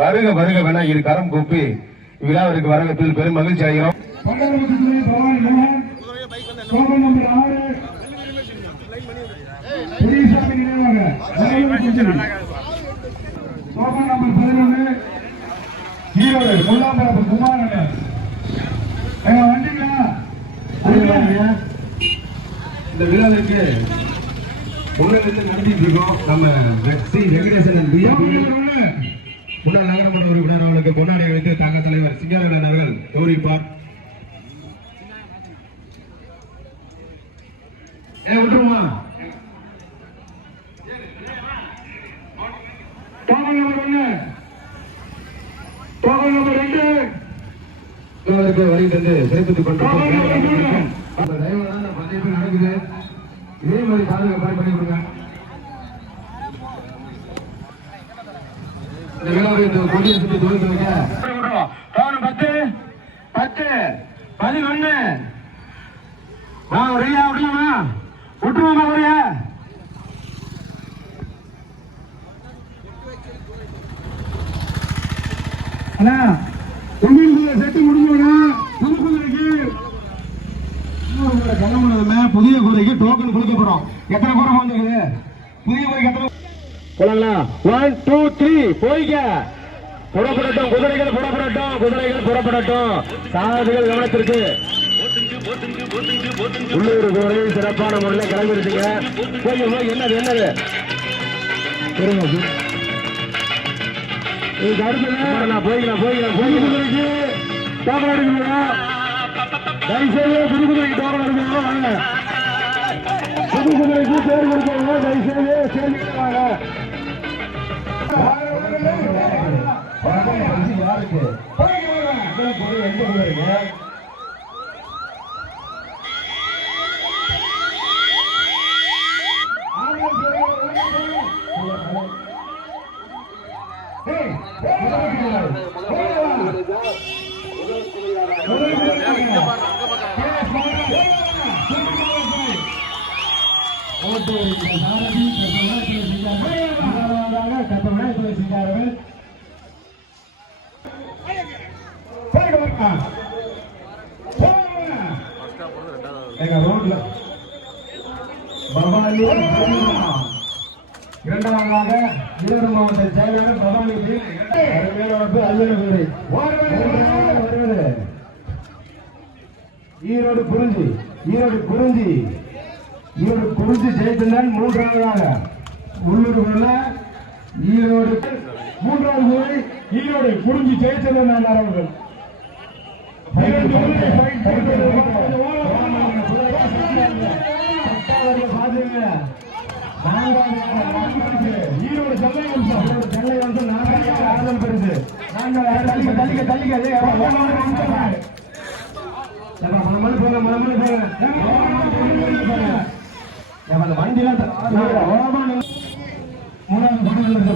வருக வருக வேணா இரு கரம் கூப்பி. விழாவிற்கு வரவேற்பில் பெரும் மகிழ்ச்சி அடைகிறோம். இந்த விழாவிற்கு நடத்திட்டு இருக்கோம் நம்ம ஸ்ரீ வெங்கடேசன் முன்னாள் நகரமன்ற உறுப்பினர் அவர்களுக்கு கொண்டாடி வைத்து தங்க தலைவர் சிங்காரன் அவர்கள் கௌரிப்பார். ஏ விட்டுருமா கோபம் நம்பர் ஒன்று கோபம் நம்பர் ரெண்டு. விழாவிற்கு வழி தந்து சிறப்பித்துக் கொண்டிருக்கிறோம் நடக்குது. இதே மாதிரி பாதுகாப்பாக பண்ணி கொடுங்க. இந்த விழாவை இந்த கொடியை சுற்றி வைக்க பத்து பத்து பதினொன்னு. நான் ரெடியா விடலாமா விட்டுருவோமா ஒரே அண்ணா உங்களுக்கு செட்டு முடிஞ்சோடா புது குதிரைக்கு. கண்ணமுனதுமே புதிய குதிரைக்கு டோக்கன் கொடுக்க போறோம் எத்தனை குறை வந்துருக்குது? புதிய குதிரைக்கு எத்தனை போலாம் ஒன் டூ த்ரீ போய்க்க. புறப்படட்டும் குதிரைகள் புறப்படட்டும் குதிரைகள் புறப்படட்டும். சாரதிகள் கவனத்திற்கு. உள்ளூர் குதிரை சிறப்பான முறையில் கிளம்பிருச்சுங்க. போய் போய் என்னது என்னது? இதுக்கு அடுத்தது போய்க்கலாம் போய்க்கலாம் புது குதிரைக்கு டோக்கன் எடுக்கணும் தயவுசெய்து புது குதிரைக்கு டோக்கன் எடுக்கணும் வாங்க. புது குதிரைக்கு பேர் கொடுக்காங்க தயவுசெய்து சேர்ந்து வாங்க யாருக்கு முதல் குதிரை எந்த குதிரைங்க எங்க ரோட்ல பவானி இரண்டாவதாக ஈரோடு மாவட்ட செயலாளர் பவானி மேலவரப்பு அல்லது ஈரோடு குறிஞ்சி ஈரோடு குறிஞ்சி இவர் குறித்து ஜெயச்சந்திரன் மூன்றாவதாக. உள்ளூர் ஈரோடு மூன்றாவது முறை ஈரோடு குறிஞ்சி ஜெயச்சந்திரன் அவர்கள் ஈரோடு சென்னை சென்னை வந்து நாங்கள் பெருசு நாங்கள் தள்ளிக்க தள்ளிக்க தள்ளிக்க மணி போங்க மணி போங்க அந்த வண்டிலாம் மூணாவது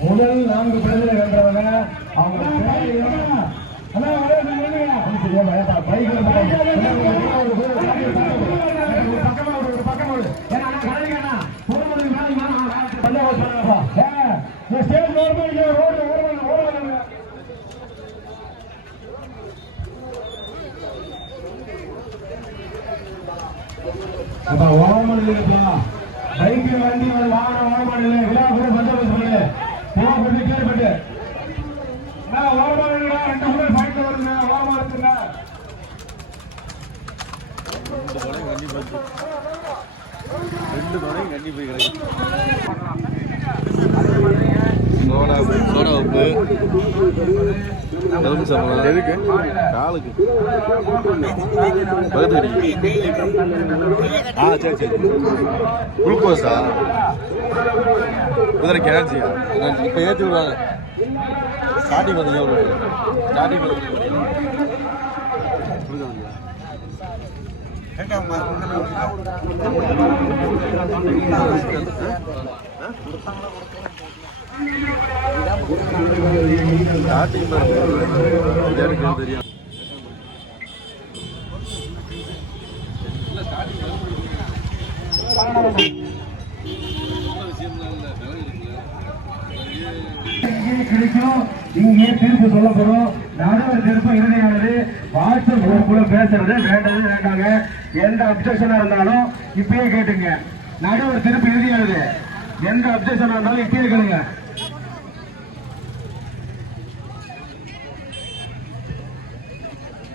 முதல் நான்கு பேர்ல கண்டவங்க அவங்க அப்பா, ஓரமா நில்லுப்பா. பைக்கு, வண்டி, வாகனம் ஓரமா இல்லை விழா கூட பந்தயம் பண்ணுங்க. போகப்பட்டு, கீழ்பட்டு. எலும்பு சம்பளம். எதுக்கு? காலுக்கு. பக்கத்து ஆ சரி சரி. குளுக்கோஸா? குதிரை கேன்சியா இப்போ ஏற்றி விடுவாங்க ஸ்டார்டிங் வந்து எவ்வளோ ஸ்டார்டிங் கிடைக்கும் இங்கே தீர்ப்பு சொல்லப்படும் போறோம் நடுவர் இறுதியானது வாட்ஸ்அப் குரூப்ல பேசுறது வேண்டது வேண்டாங்க எந்த அப்செக்ஷனா இருந்தாலும் இப்பயே கேட்டுங்க நடுவர் திருப்பு இறுதியானது எந்த அப்செக்ஷனா இருந்தாலும் இப்பயே கேளுங்க.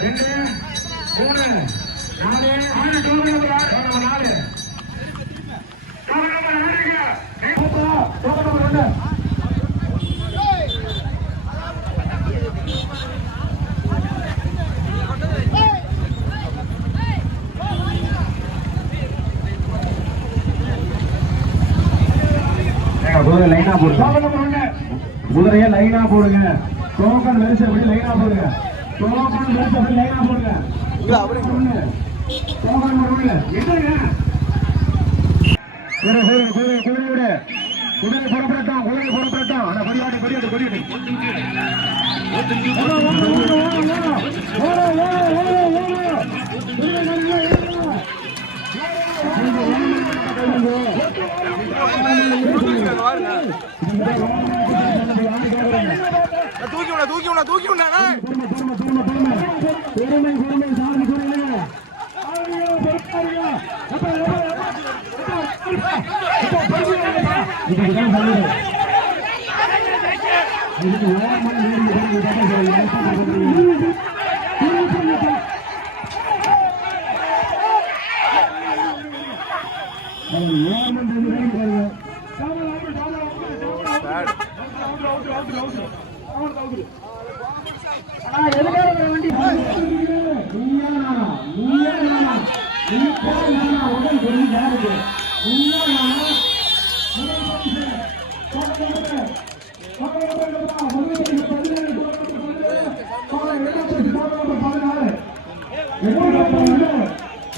ரெண்டு மூணு நாலு மூணு டோல் லைனா போடுங்க. குதிரையை லைனா போடுங்க. டோக்கன் வரிசைப்படி லைனா போடுங்க. பாருங்க தூக்கி விட தூக்கி விட தூக்கி விட பெருமை பெருமை சாமி கூறுங்க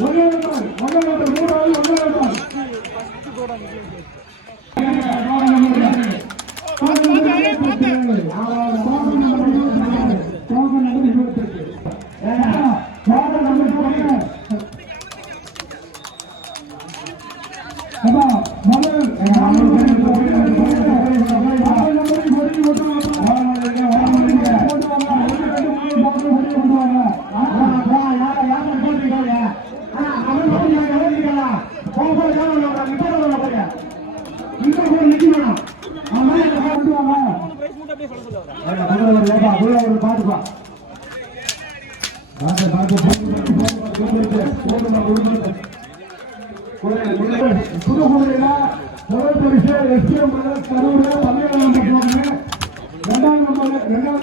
ஒரே ஒரு புதுக்கோட்டையில முதல் பரிசு எஸ்டிஎம் கரூர் தமிழகம் ரெண்டாம் நம்பர் ரெண்டாம்